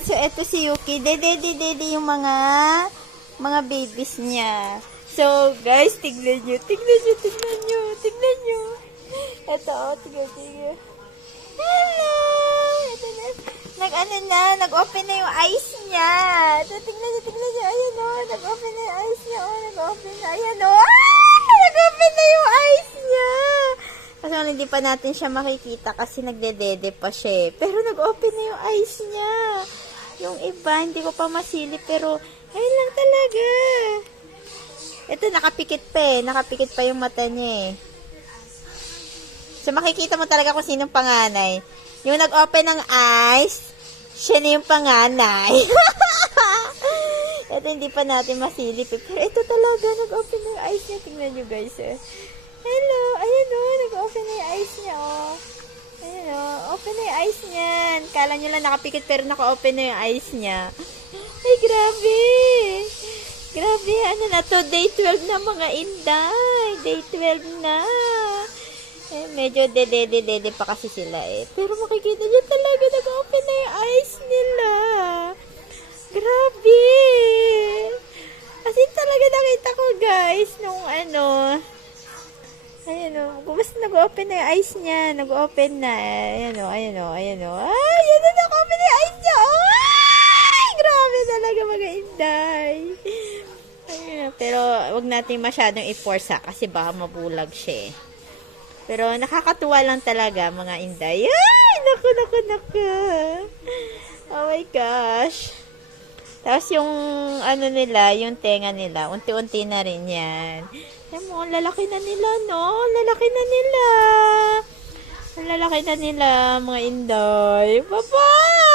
So, eto si Yuki. Dede yung mga babies niya. So, guys, tignan nyo. Eto, tignan. Hello! Ito na. Nag-open na yung eyes niya. Ito, tignan nyo. Ayan o, nag-open na yung eyes niya. Ayan o. Nag-open na yung eyes niya. Kasi hindi pa natin siya makikita kasi nagdedede pa siya. Pero nag-open na yung eyes niya. Yung iba, hindi ko pa masilip. Pero, ayun lang talaga. Ito, nakapikit pa Nakapikit pa yung mata niya So, makikita mo talaga kung sinong panganay. Yung nag-open ng eyes, siya na yung panganay. Ito, hindi pa natin masilip. Pero ito talaga, nag-open na yung eyes niya. Tingnan nyo, guys. Hello. Ayan o, nag-open na yung eyes niya, Ayan o, open na yung eyes niya. Kala nyo lang nakapikit, pero naka-open na yung eyes niya. Ay, grabe. Grabe, ano na to? Day 12 na, mga inday. Day 12 na. Medyo dede pa kasi sila Pero makikita nyo talaga, nag-open na yung eyes nila. Grabe. As in talaga nakita ko, guys, nung ayan o, basta nag-open na yung eyes niya. Nag-open na. Ayan o. Ay, ayan na, nag-open na yung eyes niya. Ay, grabe talaga, mga inday. Pero, wag natin masyadong i-force kasi baka mabulag siya Pero, nakakatuwa lang talaga, mga inday. Ay, naku. Oh my gosh. Tapos, yung, yung tenga nila, unti-unti na rin yan. Ayan mo, lalaki na nila, no? Lalaki na nila, mga inday. Bye-bye!